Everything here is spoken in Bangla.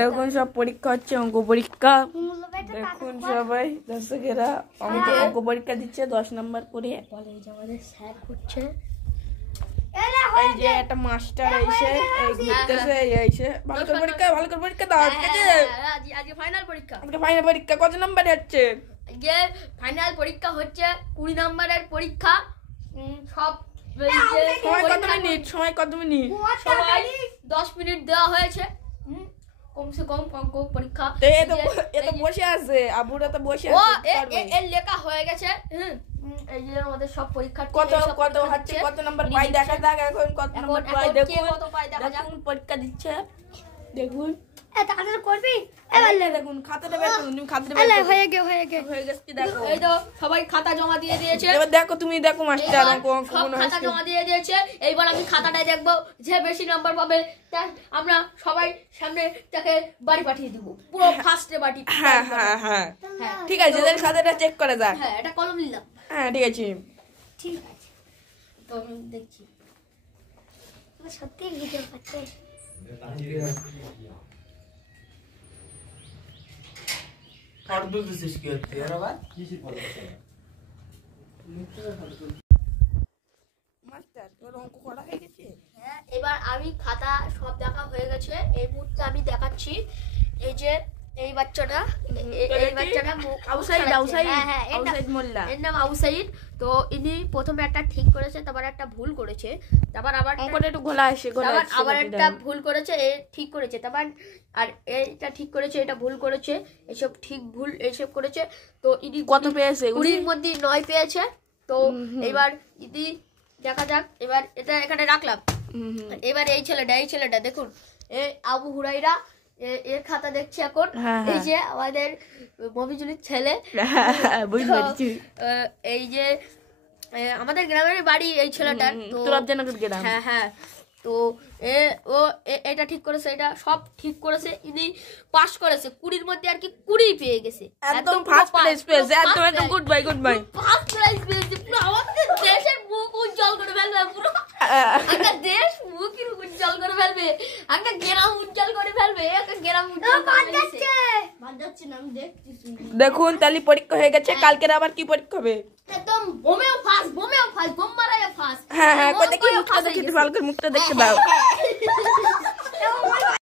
দেখুন সব পরীক্ষা হচ্ছে, অঙ্ক পরীক্ষা। দেখুন সবাই দর্শকেরা অঙ্ক পরীক্ষা দিচ্ছে 10 নম্বর করে। এই যে একটা মাস্টার এসে ঘুরতেছে, এসে ভালো করে পরীক্ষা দাও। আজকে ফাইনাল পরীক্ষা। ফাইনাল পরীক্ষা কত নম্বরে হচ্ছে? যে ফাইনাল পরীক্ষা হচ্ছে 20 নম্বরের পরীক্ষা। সব সময় কত মিনিট? সবাই 10 মিনিট দেওয়া হয়েছে। কমসে কম অঙ্ক পরীক্ষা। এ তো বসে আছে, আবুরা তো বসে আছে। এর লেখা হয়ে গেছে। এই যে আমাদের সব পরীক্ষা কত হচ্ছে, কত নাম্বার পাই দেখা যাক। এখন কত নাম্বার পাই দেখুন, কত পাই দেখা যাক। পরীক্ষা দিচ্ছে দেখুন। তাড়াতাড়ি করবি। দেখুন খাতাটা বের করুন, তুমি খাতাটা বের করো। হয়ে গেছে দেখো। এই তো সবাই খাতা জমা দিয়ে দিয়েছে। এবার দেখো, তুমি দেখো মাস্টার অঙ্ক খাতা জমা দিয়ে দিয়েছে। এইবার আমি খাতাটা দেখবো, যে বেশি নাম্বার পাবে আমরা সবাই সামনে তাকে বাড়ি পাঠিয়ে দেবো, পুরো ফার্স্টে বাড়ি। হ্যাঁ ঠিক আছে, এদের খাতাটা চেক করে যাক। হ্যাঁ, এটা কলম নিলাম। হ্যাঁ ঠিক আছে তো আমি দেখছি সত্যি ভিডিও করতে। হ্যাঁ, এবার আমি খাতা সব দেখা হয়ে গেছে। এই মুহূর্তে আমি দেখাচ্ছি। এই যে এই বাচ্চাটা, এর নাম আউসাইদ। তো ইনি প্রথমে একটা ঠিক করেছে, তারপর একটা ভুল করেছে, তারপর আবার একটু ঘোলা আসে, আবার একটা ভুল করেছে, এ ঠিক করেছে, তারপর আর এইটা ঠিক করেছে, এটা ভুল করেছে, এসব ঠিক ভুল এইসব করেছে। তো ইনি কত পেয়েছে? 20-র মধ্যে 9 পেয়েছে। তো এবার ইনি দেখা যাক। এবার এটা এখানে রাখলাম। এবার এই ছেলেটা দেখুন, আবু হুরাইরা এর খাতা দেখছি এখন। এই যে আমাদের মফিজুলের ছেলে, এই যে আমাদের গ্রামের বাড়ি এই ছেলেটার। তো হ্যাঁ, তো ও এটা ঠিক করেছে, এটা সব ঠিক করেছে। ইনি পাস করেছে 20-র মধ্যে আর কি 20 পেয়ে গেছে। একদম ফার্স্ট প্রাইজ পেয়েছে। একদম গুড বাই ফার্স্ট প্রাইজ পেয়েছে। পুরো আমাদের দেশের মুখ উজ্জ্বল করে ফেলবে, পুরো একটা দেশ মুখ উজ্জ্বল করে ফেলবে, একটা গ্রাম উজ্জ্বল করে ফেলবে, একটা গ্রাম উজ্জ্বল করে যাচ্ছে। বাজাচ্ছে না, আমি দেখতেছি। দেখুন তাহলে পরীক্ষা হয়ে গেছে, কালকে আবার কি পরীক্ষা হবে? একদম বোমেও ফার্স্ট, বোম মারায় ফার্স্ট। হ্যাঁ, মুখটা দেখি, মুখটা দেখি, ভালো করে মুখটা দেখতে দাও।